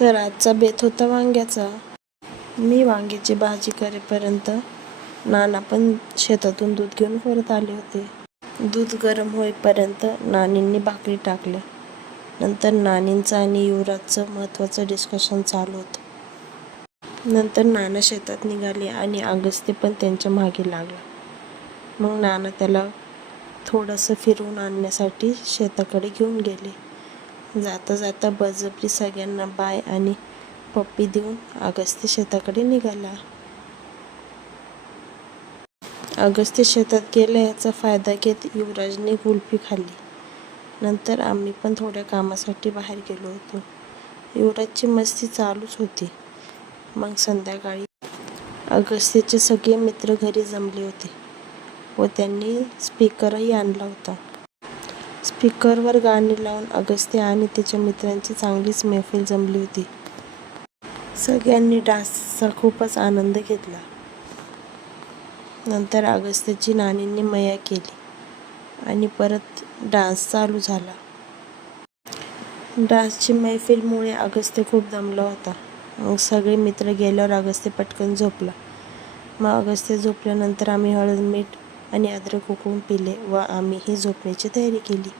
तर आजचा बेत होता वांग्याचा. मी वांग्याची भाजी करेपर्यंत नाना पण शेतातून दूध घेऊन परत आले होते. दूध गरम होईपर्यंत नानींनी भाकरी टाकल्या. नंतर नानींचं आणि युवराजचं महत्त्वाचं डिस्कशन चालू होतं. नंतर नाना शेतात निघाले आणि अगस्त्य पण त्यांच्या मागे लागला. मग नाना त्याला थोडंसं फिरवून आणण्यासाठी शेताकडे घेऊन गेले. जाता जाता बळजबरी सगळ्यांना बाय आणि पप्पी देऊन अगस्त्य शेताकडे निघाला. अगस्त्य शेतात गेला याचा फायदा घेत युवराजने कुल्फी खाल्ली. नंतर आम्ही पण थोड्या कामासाठी बाहेर गेलो होतो. युवराजची मस्ती चालूच होती. मग संध्याकाळी अगस्त्यचे सगळे मित्र घरी जमले होते व त्यांनी स्पीकरही आणला होता. स्पीकरवर गाणी लावून अगस्त्य आणि त्याच्या मित्रांची चांगलीच मैफिल जमली होती. सगळ्यांनी डान्सचा खूपच आनंद घेतला. नंतर अगस्त्यची नानींनी मया केली आणि परत डान्स चालू झाला. डान्सची मैफिलमुळे अगस्त्य खूप दमला होता. मग सगळे मित्र गेल्यावर अगस्त्य पटकन झोपला. मग अगस्त्य झोपल्यानंतर आम्ही हळद मीठ आणि अद्रक उकळून पिले व आम्हीही झोपण्याची तयारी केली.